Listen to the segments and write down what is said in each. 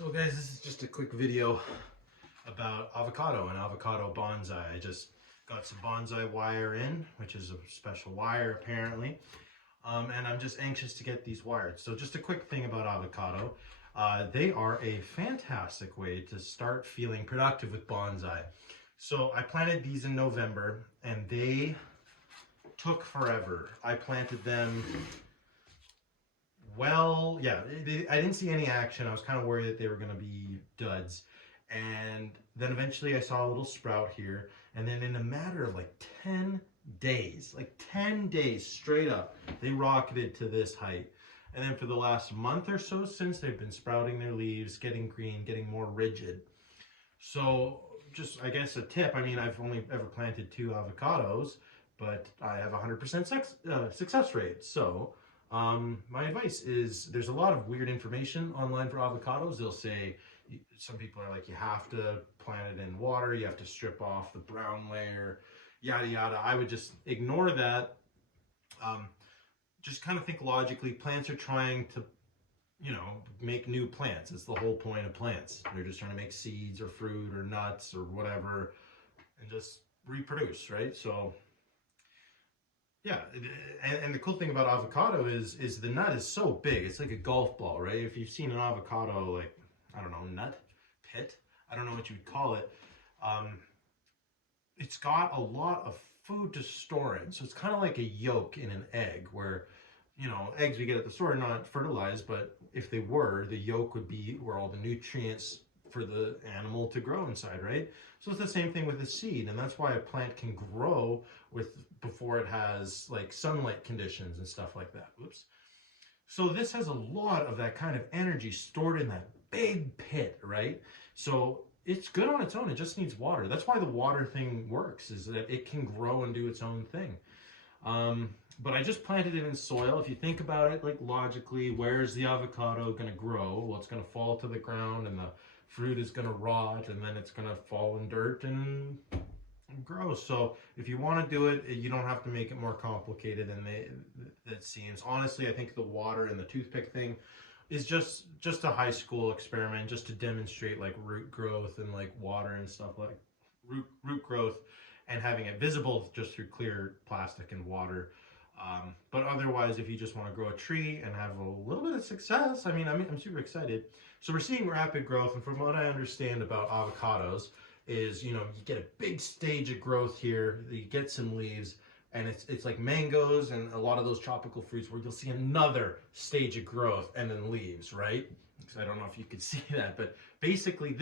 So guys, this is just a quick video about avocado and avocado bonsai. I just got some bonsai wire in, which is a special wire apparently. And I'm just anxious to get these wired. So just a quick thing about avocado. They are a fantastic way to start feeling productive with bonsai. So I planted these in November and they took forever. I planted them I didn't see any action. I was kind of worried that they were going to be duds. And then eventually I saw a little sprout here. And then in a matter of like 10 days, like 10 days straight up, they rocketed to this height. And then for the last month or so since, they've been sprouting their leaves, getting green, getting more rigid. So just, I guess, a tip. I mean, I've only ever planted 2 avocados, but I have 100% success rate. So my advice is there's a lot of weird information online for avocados. They'll say, some people are like, you have to plant it in water, you have to strip off the brown layer, yada yada. I would just ignore that. Just kind of think logically. Plants are trying to, make new plants. It's the whole point of plants. They're just trying to make seeds or fruit or nuts or whatever and just reproduce, right? So yeah, and the cool thing about avocado is the nut is so big. It's like a golf ball, right? If you've seen an avocado, like, I don't know, nut, pit, I don't know what you would call it. It's got a lot of food to store in. So it's kind of like a yolk in an egg where, eggs we get at the store are not fertilized, but if they were, the yolk would be where all the nutrients for the animal to grow inside, right? So it's the same thing with a seed, and that's why a plant can grow before it has like sunlight conditions and stuff like that. Whoops. So this has a lot of that kind of energy stored in that big pit, right? So it's good on its own. It just needs water. That's why the water thing works, is that it can grow and do its own thing. But I just planted it in soil. If you think about it, like logically, where's the avocado going to grow? Well, it's going to fall to the ground and the fruit is going to rot and then it's going to fall in dirt and grow. So if you want to do it, you don't have to make it more complicated than it seems. Honestly, I think the water and the toothpick thing is just a high school experiment, just to demonstrate like root growth and like water and stuff, like root growth, and having it visible just through clear plastic and water. But otherwise, if you just want to grow a tree and have a little bit of success, I'm super excited. So we're seeing rapid growth, and from what I understand about avocados is, you get a big stage of growth here, you get some leaves, and it's like mangoes and a lot of those tropical fruits where you'll see another stage of growth and then leaves, right? So I don't know if you could see that, but basically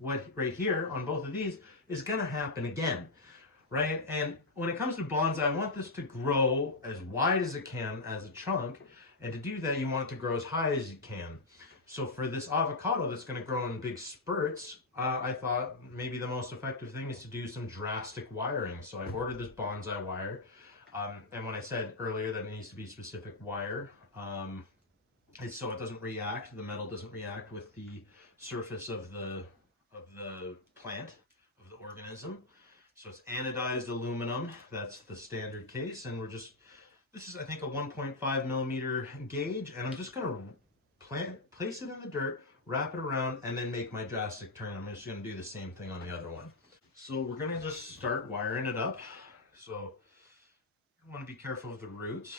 what right here on both of these is gonna happen again. Right? And when it comes to bonsai, I want this to grow as wide as it can as a trunk. And to do that, you want it to grow as high as you can. So for this avocado that's going to grow in big spurts, I thought maybe the most effective thing is to do some drastic wiring. So I ordered this bonsai wire. And when I said earlier that it needs to be specific wire, it's so it doesn't react, the metal doesn't react with the surface of the plant, of the organism. So it's anodized aluminum. That's the standard case. And this is, I think, a 1.5 millimeter gauge. And I'm just going to place it in the dirt, wrap it around, and then make my drastic turn. I'm just going to do the same thing on the other one. So we're going to just start wiring it up. So you want to be careful of the roots,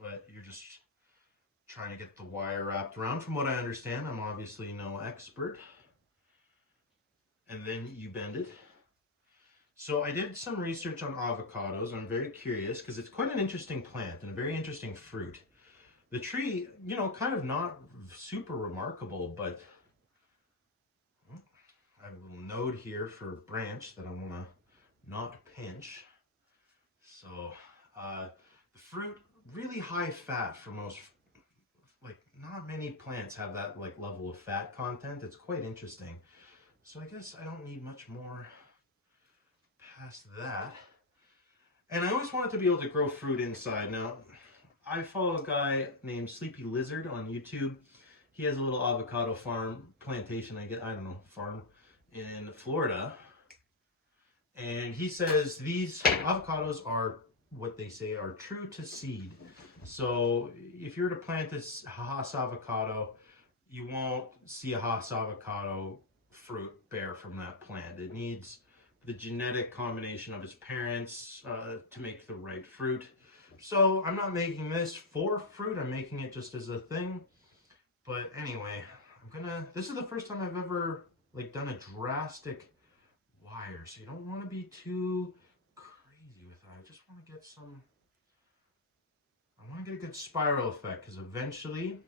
but you're just trying to get the wire wrapped around. From what I understand, I'm obviously no expert. And then you bend it. So I did some research on avocados. I'm very curious because it's quite an interesting plant and a very interesting fruit. The tree, kind of not super remarkable, but I have a little node here for branch that I want to not pinch. So the fruit, really high fat for most, like not many plants have that like level of fat content. It's quite interesting. So I guess I don't need much more past that. And I always wanted to be able to grow fruit inside. Now, I follow a guy named Sleepy Lizard on YouTube. He has a little avocado plantation, farm in Florida. And he says these avocados are what they say are true to seed. So if you were to plant this Haas avocado, you won't see a Haas avocado fruit bear from that plant. It needs the genetic combination of its parents to make the right fruit. So I'm not making this for fruit, I'm making it just as a thing. But anyway, this is the first time I've ever like done a drastic wire, so you don't want to be too crazy with that. I just want to get I want to get a good spiral effect, because eventually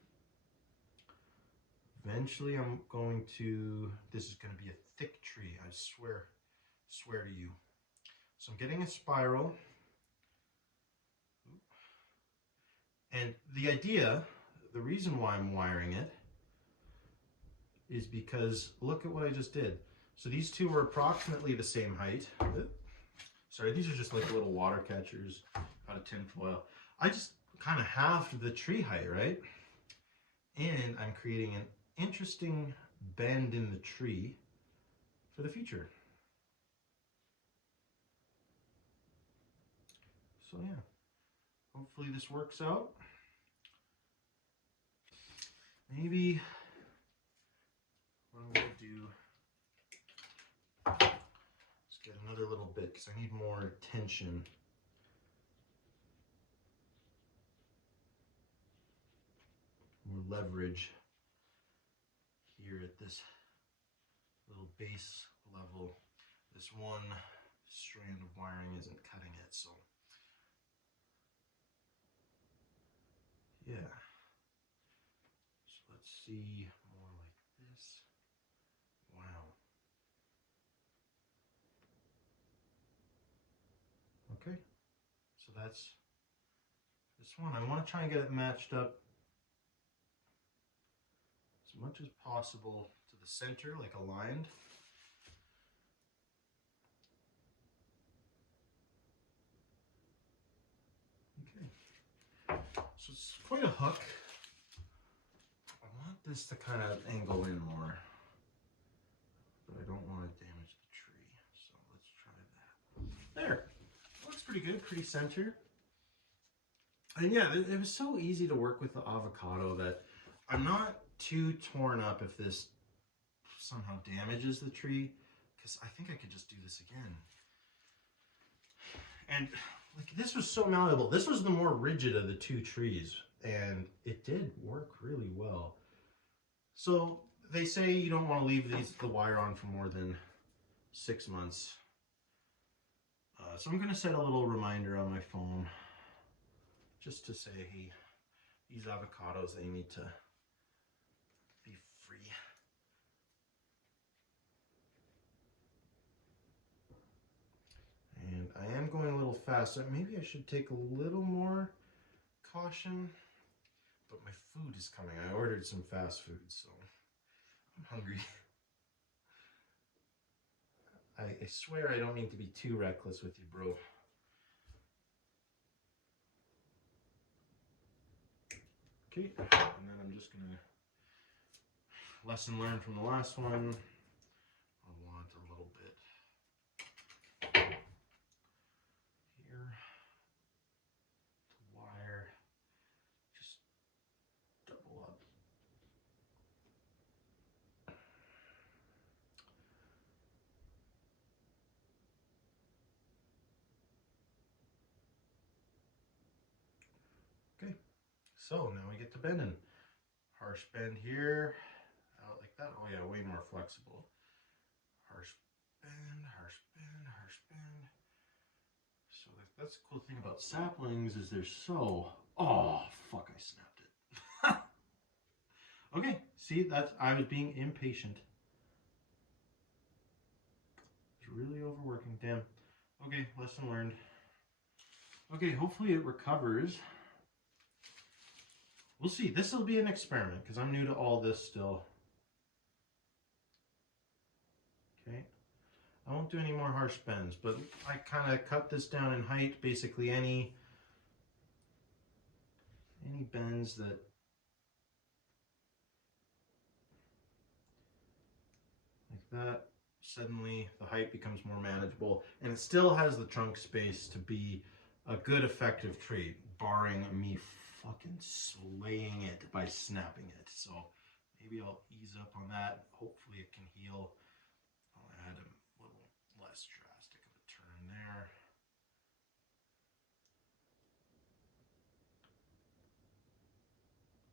I'm going to, this is going to be a thick tree, I swear to you. So I'm getting a spiral. And the reason why I'm wiring it is because look at what I just did. So these two were approximately the same height. Sorry, these are just like little water catchers out of tin foil. I just kind of halved the tree height, right? And I'm creating an interesting bend in the tree for the future. So yeah, hopefully this works out. Maybe what I'm gonna do is get another little bit, because I need more tension. More leverage here at this little base level. This one strand of wiring isn't cutting it, so yeah. So let's see more like this. Wow. Okay, so that's this one. I want to try and get it matched up as much as possible to the center, like aligned. Okay, so it's quite a hook. I want this to kind of angle in more, but I don't want to damage the tree. So let's try that. There, looks pretty good, pretty center. And yeah, it was so easy to work with the avocado that I'm not too torn up if this somehow damages the tree, because I think I could just do this again. And like, this was so malleable. This was the more rigid of the two trees, and it did work really well. So they say you don't want to leave the wire on for more than 6 months. So I'm going to set a little reminder on my phone just to say, hey, these avocados, they need to be free. And I am going a little fast, so maybe I should take a little more caution. But my food is coming. I ordered some fast food, so I'm hungry. I swear I don't mean to be too reckless with you, bro. Okay, and then I'm just gonna, lesson learned from the last one, I want a little bit here to wire, just double up. Okay, so now we get to bending. Harsh bend here, out like that. Oh yeah, way more flexible. Harsh bend, harsh bend, harsh bend. So that's the cool thing about saplings, is they're so, oh fuck, I snapped it. Okay, see, I was being impatient. It's really overworking, damn. Okay, lesson learned. Okay, hopefully it recovers. We'll see. This will be an experiment because I'm new to all this still. Okay, I won't do any more harsh bends, but I kind of cut this down in height. Basically, any bends that like that, suddenly the height becomes more manageable, and it still has the trunk space to be a good effective tree, barring me fucking slaying it by snapping it. So maybe I'll ease up on that. Hopefully it can heal. I'll add a little less drastic of a turn there.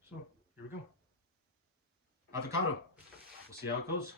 So here we go. Avocado. We'll see how it goes.